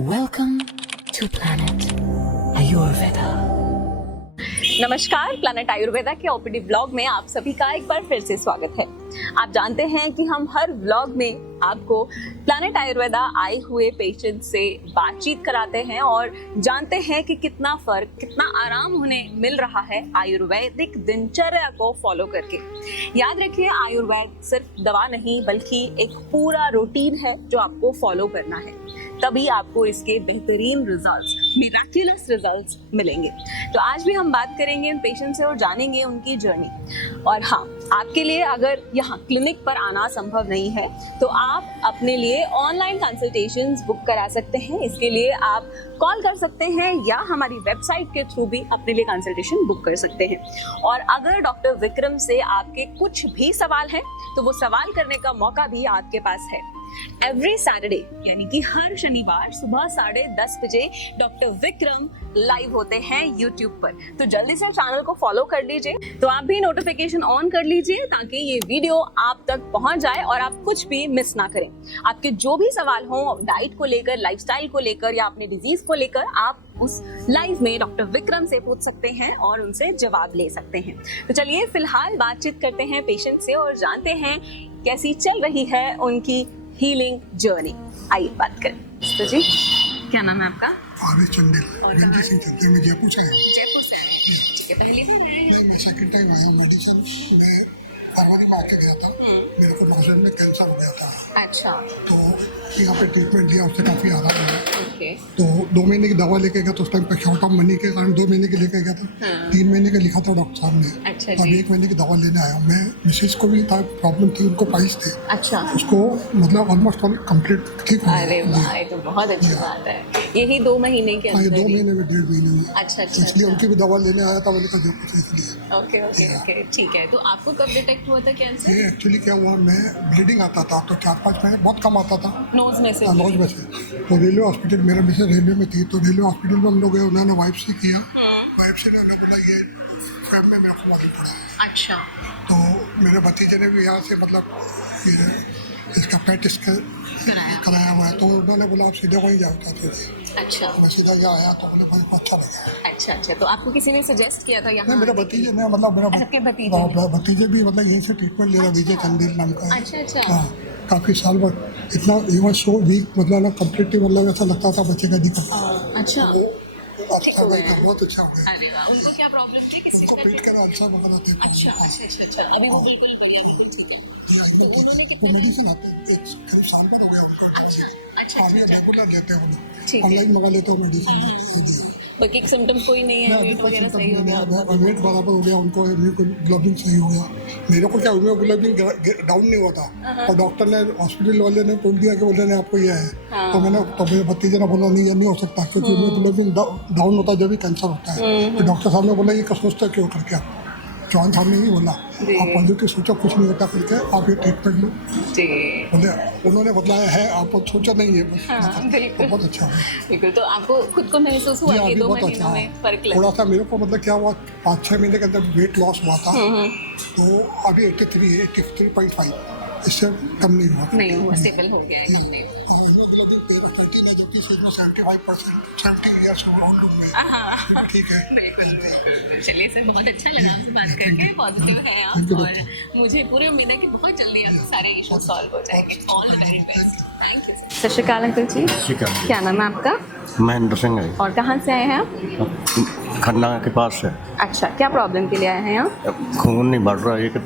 Welcome to Planet Ayurveda. नमस्कार, planet Ayurveda के OPD vlog में आप सभी का एक बार फिर से स्वागत है। आप जानते हैं कि हम हर व्लॉग में आपको प्लैनेट आयुर्वेदा आए हुए पेशेंट से बातचीत कराते हैं और जानते हैं कि कितना फर्क, कितना आराम उन्हें मिल रहा है आयुर्वेदिक दिनचर्या को फॉलो करके। याद रखिए, आयुर्वेद सिर्फ दवा नहीं बल्कि एक पूरा रूटीन है जो आपको फॉलो करना है, तभी आपको इसके बेहतरीन रिजल्ट्स, मिराक्युलस रिजल्ट्स मिलेंगे। तो आज भी हम बात करेंगे इन पेशेंट से और जानेंगे उनकी जर्नी। और हाँ, आपके लिए अगर यहाँ क्लिनिक पर आना संभव नहीं है तो आप अपने लिए ऑनलाइन कंसल्टेशंस बुक करा सकते हैं। इसके लिए आप कॉल कर सकते हैं या हमारी वेबसाइट के थ्रू भी अपने लिए कंसल्टेशन बुक कर सकते हैं। और अगर डॉक्टर विक्रम से आपके कुछ भी सवाल हैं तो वो सवाल करने का मौका भी आपके पास है। एवरी सैटरडे यानी कि हर शनिवार सुबह 10:30 बजे डॉक्टर विक्रम लाइव होते हैं यूट्यूब पर। तो जल्दी से चैनल को फॉलो कर लीजिए, तो आप भी नोटिफिकेशन ऑन कर लीजिए ताकि ये वीडियो आप तक पहुंच जाए और आप कुछ भी मिस ना करें। आपके जो भी सवाल हो डाइट को लेकर, लाइफस्टाइल को लेकर या अपने डिजीज को लेकर, आप उस लाइव में डॉक्टर विक्रम से पूछ सकते हैं और उनसे जवाब ले सकते हैं। तो चलिए फिलहाल बातचीत करते हैं पेशेंट से और जानते हैं कैसी चल रही है उनकी हीलिंग जर्नी। आइए बात करें। तो जी, क्या नाम है आपका? आर चंदेल। रंजीत सिंह चंदेल, मैं जयपुर से हूँ। जयपुर से। ठीक है, पहले मैं सेकंड टाइम आया हूँ। मेडिसिन फरवरी में आके गया था, मेरे को नौजन में कैंसर हो गया था। अच्छा। तो यहाँ पे ट्रीटमेंट लिया, उससे काफ़ी आराम हुआ। ओके। तो 2 महीने की दवा लेके गया, तो उस टाइम पे शॉर्ट ऑफ मनी के कारण 2 महीने के लेके गया था। 3 महीने का लिखा था डॉक्टर साहब ने। अच्छा अब जी। 1 महीने की दवा लेने आया हूँ। मैं मिसेज को भी था प्रॉब्लम थी, उनको पाइल्स थे। अच्छा। उसको मतलब ऑलमोस्ट कंप्लीट ठीक हो अरे गया। वाह, ये तो बहुत अच्छी बात है। यही 2 महीने के हाँ, ये 2 अंदर ही? महीने में 1.5 महीने में। अच्छा तो इसलिए उनकी भी दवा लेने आया था, मैंने कहा जयपुर से इसलिए। ओके ओके ओके, ठीक है। तो आपको कब डिटेक्ट हुआ था कैंसर? ये एक्चुअली क्या हुआ, मैं ब्लीडिंग आता था तो 4-5 महीने बहुत कम आता था नोज में से? लॉज में से। तो रेलवे हॉस्पिटल, मेरा मिसेज रेलवे में थी, तो रेलवे हॉस्पिटल में हम लोग गए, उन्होंने वाइप्सी किया। वाइप्सी ने बोला ये फेब में मेरे को मालूम पड़ा। अच्छा। तो मेरे भतीजे ने भी यहाँ से मतलब ये इसका पेट कराया हुआ है, तो उन्होंने बोला आप सीधे वहीं जाओ क्या थे। अच्छा। मैं सीधा यहाँ आया तो बोले मुझे अच्छा लगा। अच्छा अच्छा, तो आपको किसी ने सजेस्ट किया था यहाँ? नहीं, मेरे भतीजे ने मतलब आपके भतीजे? भतीजे भी मतलब यहीं से ट्रीटमेंट ले रहा, विजय चंदेल नाम का है। अच्छा अच्छा। हाँ, काफ़ी साल बाद इतना इवन सो वीक, मतलब ना कम्प्लीटली, मतलब ऐसा लगता था बच्चे का दिक्कत। अच्छा। अच्छा भाई का बहुत अच्छा हो गया। अरे वाह, उनको क्या प्रॉब्लम थी? किसी उनको पेट का अल्सर वगैरह थे। अच्छा अच्छा अच्छा अच्छा, अभी वो बिल्कुल बढ़िया, बिल्कुल ठीक है। तो उन्होंने वो कितनी? मेडिसिन आते करीब साल भर हो गया उनको। अच्छा अभी रेगुलर लेते हैं वो ठीक लोग, है। ऑनलाइन मंगा लेते हो मेडिसिन। बाकी सिम्टम्स कोई नहीं है? वेट वगैरह सही हो गया? वेट बराबर हो गया उनको, हीमोग्लोबिन सही हो गया। मेरे को क्या, हीमोग्लोबिन डाउन नहीं होता, और डॉक्टर ने, हॉस्पिटल वाले ने बोल दिया कि बोल रहे आपको यह है। तो मैंने, तो मेरे भतीजे ने बोला नहीं, ये नहीं हो सकता, क्योंकि हीमोग्लोबिन डाउन होता है जब भी कैंसर होता है। तो डॉक्टर साहब ने बोला ये सोचते क्यों करके आप, जॉन साहब ने ही बोला आप पॉजिटिव सोचो, कुछ नहीं होता करके आप ये ट्रीटमेंट लो। जी। बोले उन्होंने बताया है, आप सोचा नहीं है बस। हाँ, बिल्कुल। तो बहुत अच्छा है। बिल्कुल। तो आपको खुद को महसूस हुआ कि 2 महीनों में फर्क लगा? थोड़ा सा मेरे को मतलब क्या हुआ, 5-6 महीने के अंदर वेट लॉस हुआ था। तो अभी 83 है, 83.5, इससे कम नहीं हुआ। नहीं हुआ, स्टेबल हो गया है। हाँ, ठीक है। बिल्कुल। चलिए सर, बहुत अच्छा लगा आपसे बात करके, पॉजिटिव है आप और मुझे पूरी उम्मीद है कि बहुत जल्दी आपके सारे इशू सॉल्व हो जाएंगे। All the very best. Thank you sir. सत श्री अकाल अंकल जी। क्या नाम है आपका? महेंद्र सिंह है। और कहाँ से आए हैं आप? खन्ना के पास से। अच्छा, क्या प्रॉब्लम के लिए आए हैं यहाँ? खून नहीं बढ़ रहा है, कि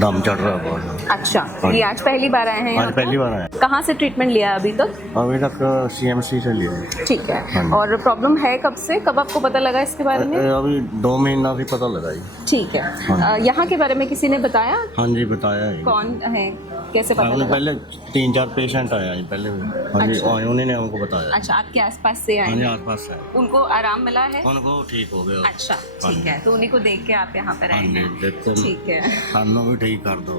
दम चढ़ रहा है बहुत। अच्छा, ये आज पहली बार आए हैं यहाँ? आज पहली बार आए। कहाँ से ट्रीटमेंट लिया अभी तक? अभी तक CMC से लिया। ठीक है। और प्रॉब्लम है कब से, कब आपको पता लगा इसके बारे में? अभी 2 महीना से पता लगा। ठीक है। यहाँ के बारे में किसी ने बताया? हाँ जी, बताया है। कौन है, कैसे पता लगा? पहले 3-4 पेशेंट आया है पहले। हाँ जी, उन्होंने हमको बताया। अच्छा, आपके आसपास से आए हाँ जी, हैं? आसपास है। उनको आराम मिला है? उनको ठीक हो गया। अच्छा, ठीक है। तो उन्हीं को देख के आप यहाँ पर आए हैं? ठीक है। खानों भी ठीक कर दो।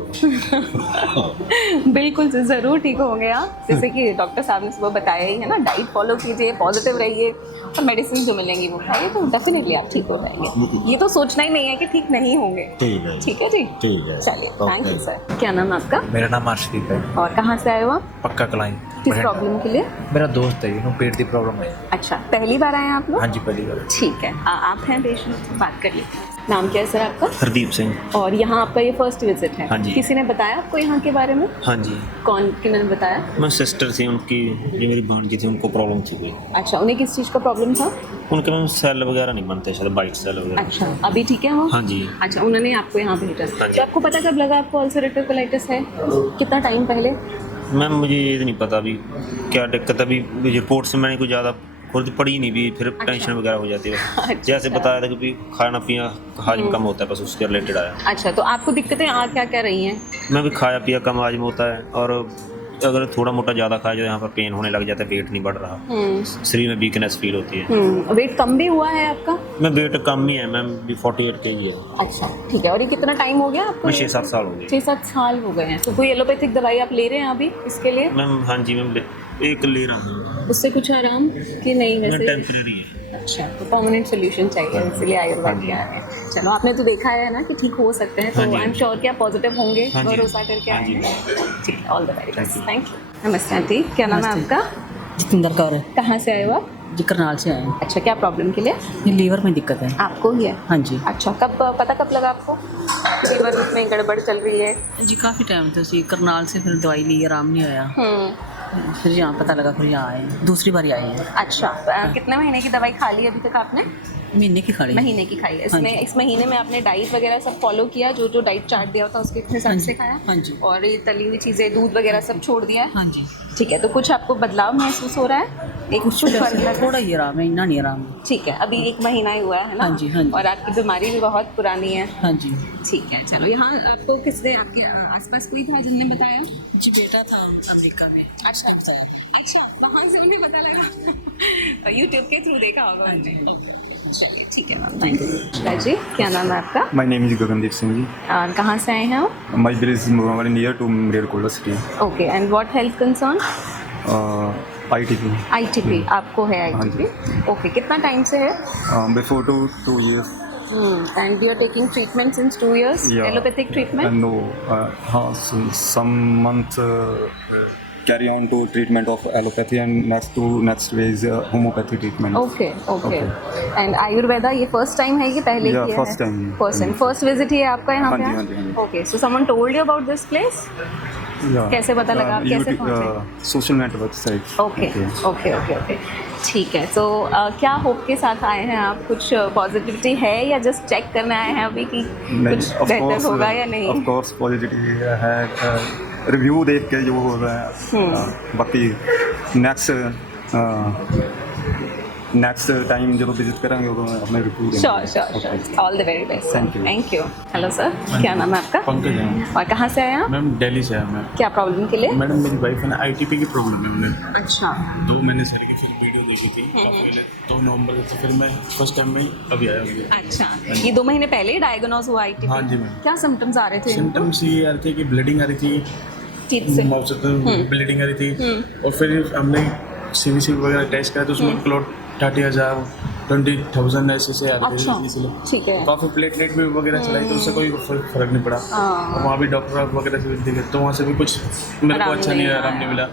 बिल्कुल ज़रूर ठीक होंगे आप। जैसे कि डॉक्टर साहब ने सुबह बताया ही है ना, डाइट फॉलो कीजिए, पॉजिटिव रहिए और मेडिसिन जो मिलेंगी वो खाइए, तो डेफिनेटली आप ठीक हो जाएंगे। ये तो सोचना ही नहीं है कि ठीक नहीं होंगे। ठीक है। ठीक है जी। ठीक है। चलिए, थैंक यू सर। क्या नाम है आपका? मेरा नाम आशिक है। और कहाँ से आए हो आप? पक्का कलाई। किस प्रॉब्लम के लिए? मेरा दोस्त है, पेट की प्रॉब्लम है। अच्छा, पहली बार आए हैं आप लोग? हाँ जी, पहली बार। ठीक है, आप हैं पेशेंट से बात कर लेते हैं। नाम क्या है सर आपका? हरदीप सिंह। और यहाँ आपका ये फर्स्ट विजिट है? हाँ जी। किसी ने बताया आपको यहाँ के बारे में? हाँ जी, कौन किन्होंने बताया? मैं सिस्टर थी उनकी, जो मेरी भांजी थी, उनको प्रॉब्लम थी कोई। अच्छा, उन्हें किस चीज़ का प्रॉब्लम था? उनके में सेल वगैरह नहीं बनते, शायद वाइट सेल वगैरह। अच्छा, अभी ठीक है वो? हाँ जी। अच्छा, उन्होंने आपको यहाँ भेजा। हाँ जी। तो आपको पता कब लगा आपको अल्सरेटिव कोलाइटिस है? कितना टाइम पहले? मैम मुझे ये नहीं पता अभी क्या दिक्कत है, अभी रिपोर्ट से मैंने कुछ ज़्यादा खुद पढ़ी नहीं भी, फिर टेंशन वगैरह हो जाती है। अच्छा। जैसे बताया था कि खाना पीना हाजम कम होता है, बस उसके रिलेटेड आया। अच्छा, तो आपको दिक्कतें क्या क्या रही हैं? मैं भी खाया पिया कम हाजम होता है, और अगर थोड़ा मोटा ज़्यादा खाया जाए यहाँ पर पेन होने लग जाता है, वेट नहीं बढ़ रहा, शरीर में वीकनेस फील होती है। वेट कम भी हुआ है आपका? मैं वेट कम ही है मैम, 48 kg है। अच्छा, ठीक है। और ये कितना टाइम हो गया आपको? मैं 6-7 साल हो गए। 6-7 साल हो गए हैं। तो कोई एलोपैथिक दवाई आप ले रहे हैं अभी इसके लिए? मैम हाँ जी मैम, एक ले रहा हूँ। उससे कुछ आराम कि नहीं? वैसे टेम्परेरी है। अच्छा, तो परमानेंट सोल्यूशन चाहिए, इसलिए आयुर्वेद के आ रहे हैं। चलो, आपने तो देखा है ना कि ठीक हो सकते हैं, तो आई एम श्योर कि आप पॉजिटिव होंगे, हाँ जी। भरोसा करके हाँ आए जी। हैं। ठीक है, all the very best, thank you. नमस्ते आंटी, क्या नाम है आपका? जितेंद्र कौर है कहाँ से आए हो आप? जी, करनाल से आए हैं। अच्छा, क्या प्रॉब्लम के लिए? ये लीवर में दिक्कत है। आपको ही है? हाँ जी। अच्छा, कब लगा आपको लीवर में गड़बड़ चल रही है? जी, काफ़ी टाइम से जी, करनाल से फिर दवाई ली, आराम नहीं आया, फिर यहाँ पता लगा, फिर यहाँ आए हैं, दूसरी बार आए हैं। अच्छा, कितने महीने की दवाई खा ली अभी तक आपने? महीने की खाड़ी। महीने की खाई है। हाँ इसमें जी। इस महीने में आपने डाइट वगैरह सब फॉलो किया, जो डाइट चार्ट दिया होता उसके हिसाब से खाया? हाँ जी। और ये तली हुई चीज़ें, दूध वगैरह सब छोड़ दिया है? हाँ जी। ठीक है, तो कुछ आपको बदलाव महसूस हो रहा है? कुछ फर्क लग रहा है? थोड़ा ही आराम है, इतना नहीं आराम है। ठीक है, अभी 1 महीना ही हुआ है ना? हाँ जी, हाँ जी। और आपकी बीमारी भी बहुत पुरानी है। हाँ जी। ठीक है, चलो, यहाँ आपको किसने, आपके आसपास कोई था जिनने बताया? जी, बेटा था अमेरिका में। अच्छा, वहाँ से उन्हें पता लगा? यूट्यूब के थ्रू देखा होगा उन्होंने। चलिए, ठीक है मैम, थैंक यू। जी, क्या नाम है आपका? My name is Gagandeep Singh ji. और कहाँ से आए हैं आप? My village is very near to Mreerkola city. Okay, and what health concern? ITP. ITP आपको है? हाँ जी। ITP, okay. कितना टाइम से है? Before 2 years. And you are taking treatment since 2 years? Yeah. Allopathic treatment? No. Some months carry on to treatment of allopathy, and next way is homeopathy treatment. Okay, and Ayurveda ये first time है कि पहले Yeah, किया first है? time. First time, first visit ही है आपका यहाँ हाँ पे? जी, हाँ जी, हाँ जी। Okay, so someone told you about this place? Yeah. कैसे पता लगा, आप कैसे Social network site. ओके। ठीक है, तो क्या होप के साथ आए हैं आप? कुछ पॉजिटिविटी है या जस्ट चेक करने आए हैं अभी कि कुछ बेहतर होगा या नहीं? ऑफ कोर्स पॉजिटिव है, रिव्यू देख के जो हो रहा है। बाकी नेक्स्ट टाइम जब विजिट करेंगे तो हमें रिव्यू देंगे। Sure, all the very best. Thank you. Thank you. Hello sir, क्या नाम है आपका? पंकज है और कहाँ से आए हैं आप? मैम, दिल्ली से है मैं। क्या प्रॉब्लम के लिए? मैडम, मेरी वाइफ है ना, ITP की प्रॉब्लम है उन्हें। अच्छा, 2 महीने से लेके फिर वीडियो देखी थी पहले 2 नवंबर से, तो फिर मैं फर्स्ट टाइम में अभी आया हूँ। अच्छा, ये 2 महीने पहले ही डायग्नोज हुआ ITP? हाँ जी मैम। क्या सिम्टम्स आ रहे थे? सिम्टम्स ये आ रहे थे कि ब्लीडिंग आ रही थी, टीथ से? माउथ से ब्लीडिंग आ रही थी, और फिर हमने CBC वगैरह टेस्ट करा तो उसमें क्लॉट 30,000 20,000 ऐसे आ रहे अच्छा, थे, इसलिए ठीक है। काफ़ी प्लेटलेट भी वगैरह चलाई तो उससे कोई फर्क नहीं पड़ा। और वहाँ भी डॉक्टर वगैरह से दिखे तो वहाँ से भी कुछ मेरे को अच्छा नहीं, आराम नहीं मिला।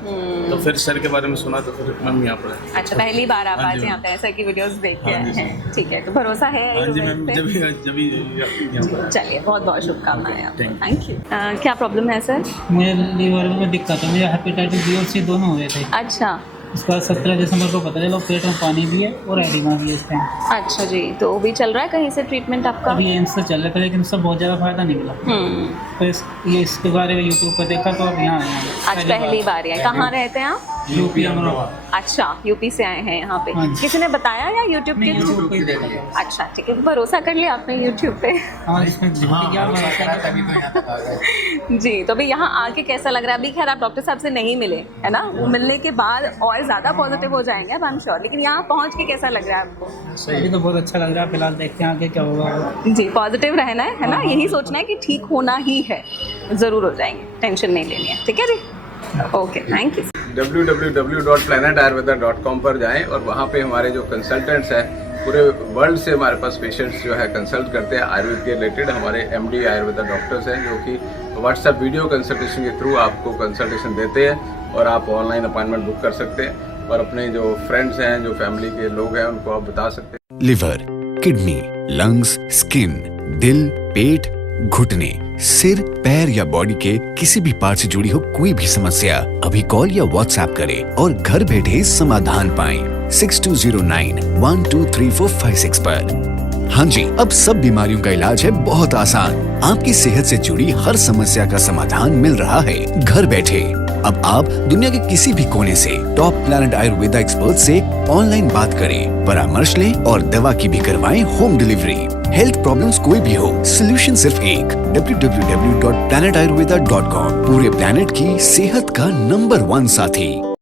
तो फिर सर के बारे में सुना तो फिर मैम यहाँ पर आए। अच्छा, पहली बार आप हाँ आज जी, यहाँ पे सर की वीडियोस देख के हाँ आए जी, हैं? ठीक है, तो भरोसा है हाँ जी मैम, आयुर्वेद पे? जब यहाँ पर चलिए, बहुत बहुत शुभकामनाएं आपको। Thank thank you. क्या प्रॉब्लम है सर? मुझे लीवर में दिक्कत है, मुझे हेपेटाइटिस बी और सी दोनों हुए थे। अच्छा, उसके बाद 17 दिसंबर को पता चला पेट में पानी भी है और एडिमा भी है इस टाइम। अच्छा जी, तो भी चल रहा है कहीं से ट्रीटमेंट आपका? अभी एम्स से चल रहा था, लेकिन उससे बहुत ज़्यादा फायदा नहीं मिला। तो इसके बारे में यूट्यूब पर देखा तो अब यहाँ आए हैं। आज पहली बार है। कहाँ रहते हैं आप? यूपी अमरोहा। अच्छा, यूपी से आए हैं यहाँ पे? हाँ जी। किसी ने बताया या यूट्यूब के थ्रू? यूट्यूब पे ही देखा था। अच्छा, ठीक है, भरोसा कर लिया आपने यूट्यूब पे? हाँ, इसमें क्या जी, तो अभी यहाँ आके कैसा लग रहा है? अभी खैर आप डॉक्टर साहब से नहीं मिले है ना, वो मिलने के बाद और ज़्यादा पॉजिटिव हो जाएंगे अब, आई एम श्योर। लेकिन यहाँ पहुँच के कैसा लग रहा है आपको? अभी तो बहुत अच्छा लग रहा है, फिलहाल देखते हैं आगे क्या होगा। जी, पॉजिटिव रहना है ना, यही सोचना है कि ठीक होना ही है, ज़रूर हो जाएंगे, टेंशन नहीं लेनी है। ठीक है जी, ओके, थैंक यू। www.planetayurveda.com पर जाएं और वहाँ पे हमारे जो कंसल्टेंट्स हैं पूरे वर्ल्ड से हमारे पास पेशेंट्स जो है कंसल्ट करते हैं आयुर्वेद के रिलेटेड। हमारे MD आयुर्वेदा डॉक्टर्स हैं जो कि व्हाट्सएप वीडियो कंसल्टेशन के थ्रू आपको कंसल्टेशन देते हैं और आप ऑनलाइन अपॉइंटमेंट बुक कर सकते हैं और अपने जो फ्रेंड्स हैं, जो फैमिली के लोग हैं, उनको आप बता सकते हैं। लिवर, किडनी, लंग्स, स्किन, दिल, पेट, घुटने, सिर, पैर या बॉडी के किसी भी पार्ट से जुड़ी हो कोई भी समस्या, अभी कॉल या व्हाट्सएप करें और घर बैठे समाधान पाएं 6209123456 पर। हाँ जी, अब सब बीमारियों का इलाज है बहुत आसान। आपकी सेहत से जुड़ी हर समस्या का समाधान मिल रहा है घर बैठे। अब आप दुनिया के किसी भी कोने से टॉप प्लैनेट आयुर्वेदा एक्सपर्ट से ऑनलाइन बात करें, परामर्श लें और दवा की भी करवाएं होम डिलीवरी। हेल्थ प्रॉब्लम्स कोई भी हो, सोल्यूशन सिर्फ एक, www.planetayurveda.com। पूरे प्लैनेट की सेहत का नंबर 1 साथी।